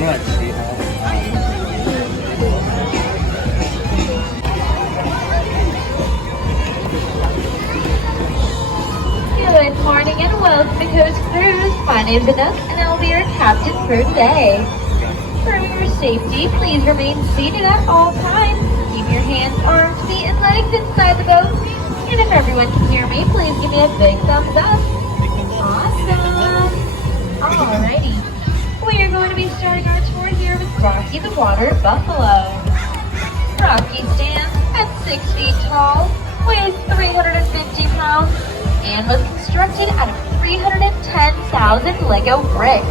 Good morning and welcome to Coast Cruise. My name's Anook and I'll be your captain for today. For your safety, please remain seated at all times. Keep your hands, arms, feet, and legs inside the boat. And if everyone can hear me, please give me a big thumbs up. Awesome. Alrighty. We are going to be starting our tour here with Rocky the Water Buffalo. Rocky stands at 6 feet tall, weighs 350 pounds, and was constructed out of 310,000 Lego bricks.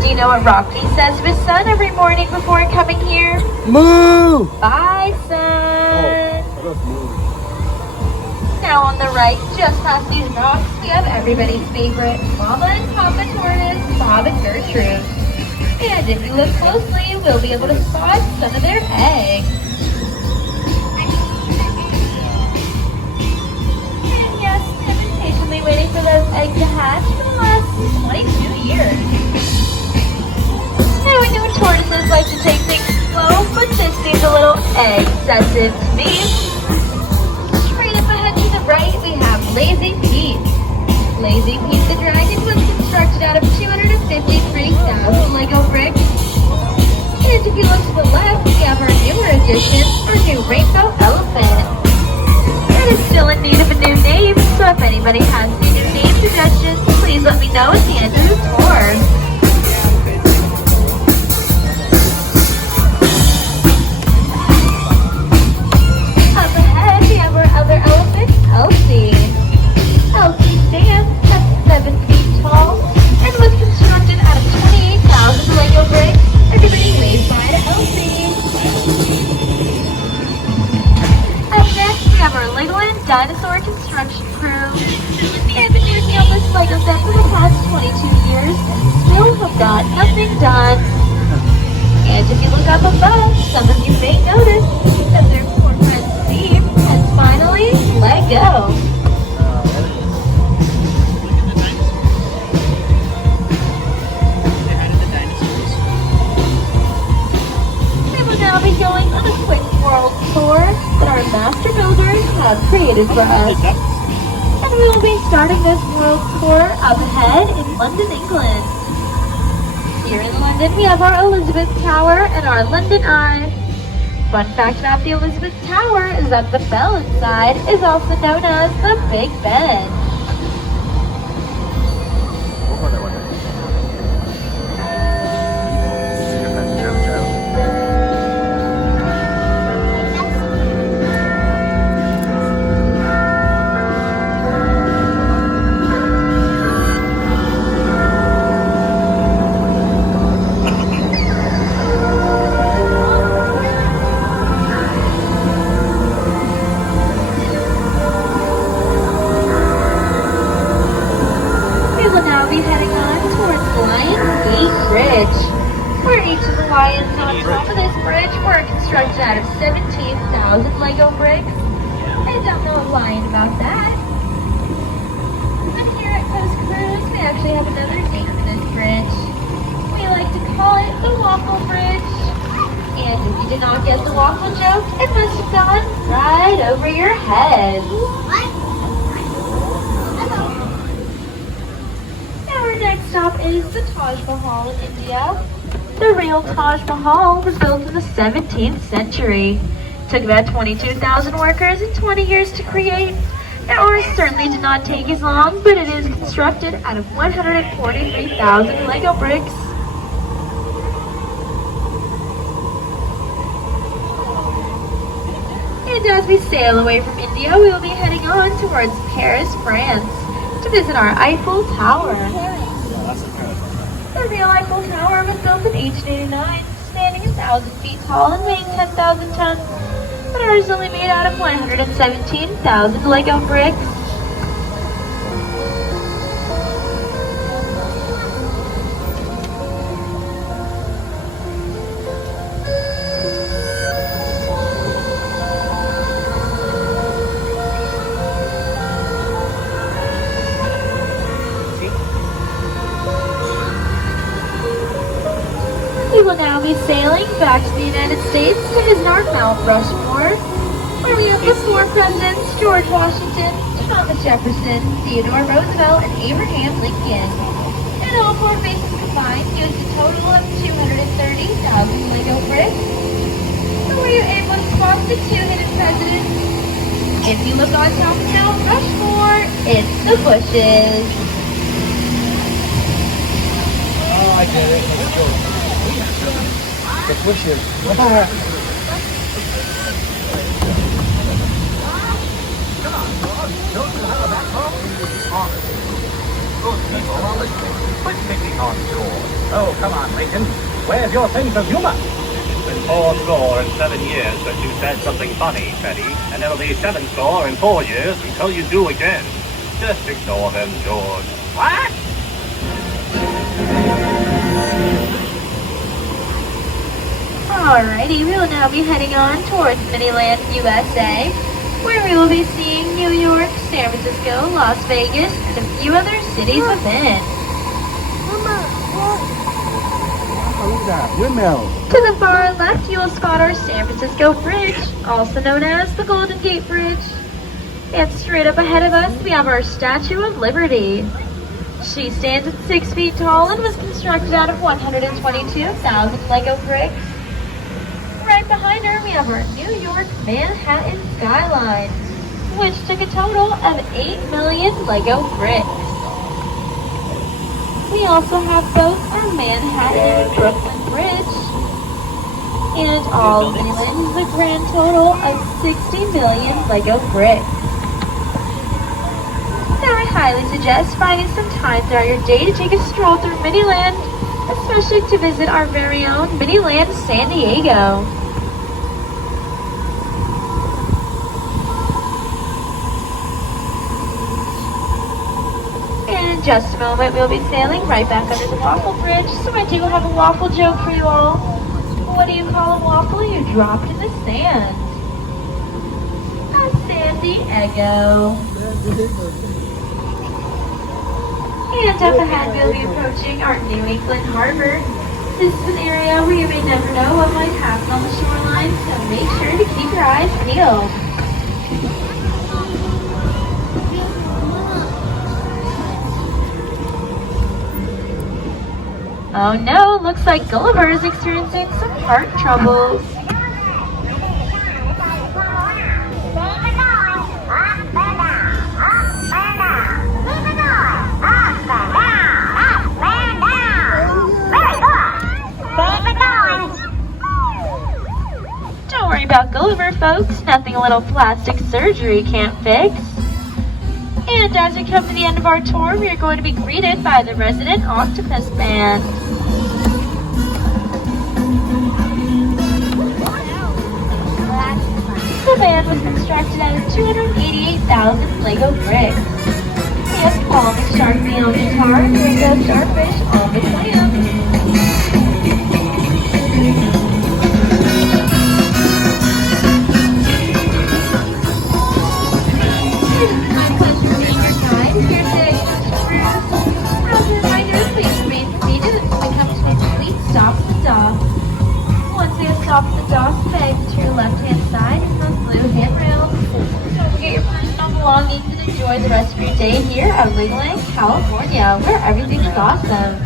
Do you know what Rocky says to his son every morning before coming here? Moo! Bye, son! Now on the right, just past these rocks, we have everybody's favorite Mama and Papa tortoise, Bob and Gertrude. And if you look closely, we'll be able to spot some of their eggs. And yes, I've been patiently waiting for those eggs to hatch for the last 22 years. Now we know tortoises like to take things slow, but this seems a little excessive to me. Straight up ahead to the right, we have Lazy Pete. Lazy Pete the Dragon was constructed out of 253,000 Lego bricks. And if you look to the left, we have our newer addition, our new Rainbow Elephant. It is still in need of a new name, so if anybody has any new name suggestions, please let me know at the end of the tour. Elsie. Elsie stands at 7 feet tall and was constructed out of 28,000 Lego bricks. Everybody wave bye to Elsie. Up next, we have our Legoland dinosaur construction crew. They've been using on this Lego set for the past 22 years and still have got nothing done. And if you look up above, some of you may notice that their poor friend Steve has finally let go. We will now be going on a quick world tour that our master builders have created for us. And we will be starting this world tour up ahead in London, England. Here in London, we have our Elizabeth Tower and our London Eye. Fun fact about the Elizabeth Tower is that the bell inside is also known as the Big Ben. Constructed out of 17,000 Lego bricks. I don't know a line about that. But here at Coast Cruise, we actually have another name for this bridge. We like to call it the Waffle Bridge. And if you did not get the waffle joke, it must have gone right over your head. Now our next stop is the Taj Mahal in India. The real Taj Mahal was built in the 17th century. It took about 22,000 workers and 20 years to create. It certainly did not take as long, but it is constructed out of 143,000 Lego bricks. And as we sail away from India, we will be heading on towards Paris, France, to visit our Eiffel Tower. The real Eiffel Tower was built in 1889, standing 1,000 feet tall and weighing 10,000 tons, but originally made out of 117,000 Lego bricks. will now be sailing back to the United States to visit our Mount Rushmore, where we have the four presidents: George Washington, Thomas Jefferson, Theodore Roosevelt, and Abraham Lincoln. And all four faces combined used a total of 230,000 Lego bricks. So were you able to spot the two hidden presidents? If you look on top of Mount Rushmore, it's the bushes. Oh, I get it. Let's go. The bushes. Quit picking on George. Oh, come on, Lincoln. Where's your sense of humor? It's been 407 years since you said something funny, Teddy, and it'll be 7 in 4 years until you do again. Just ignore them, George. What? Alrighty, we will now be heading on towards Miniland USA, where we will be seeing New York, San Francisco, Las Vegas, and a few other cities within. Oh, look at that. Windmill. To the far left, you will spot our San Francisco Bridge, also known as the Golden Gate Bridge. And straight up ahead of us, we have our Statue of Liberty. She stands at 6 feet tall and was constructed out of 122,000 Lego bricks. Right behind her, we have our New York Manhattan skyline, which took a total of 8 million Lego bricks. We also have both our Manhattan and Brooklyn Bridge, and all Miniland is a grand total of 60 million Lego bricks. Now I highly suggest finding some time throughout your day to take a stroll through Miniland, especially to visit our very own Miniland San Diego. In just a moment, we'll be sailing right back under the waffle bridge, so I do have a waffle joke for you all. What do you call a waffle you dropped in the sand? A San Diego. And up ahead, we'll be approaching our New England harbor. This is an area where you may never know what might happen on the shoreline, so make sure to keep your eyes peeled. Oh no, looks like Gulliver is experiencing some heart troubles. Don't worry about Gulliver, folks. Nothing a little plastic surgery can't fix. And as we come to the end of our tour, we are going to be greeted by the resident octopus band. The band was constructed out of 288,000 Lego bricks. We have Paul McSharkey on guitar and Ringo Starfish on the piano. Stop at the dock pegs to your left-hand side and those blue handrails. Don't forget your personal belongings and enjoy the rest of your day here at Legoland, California, where everything is awesome.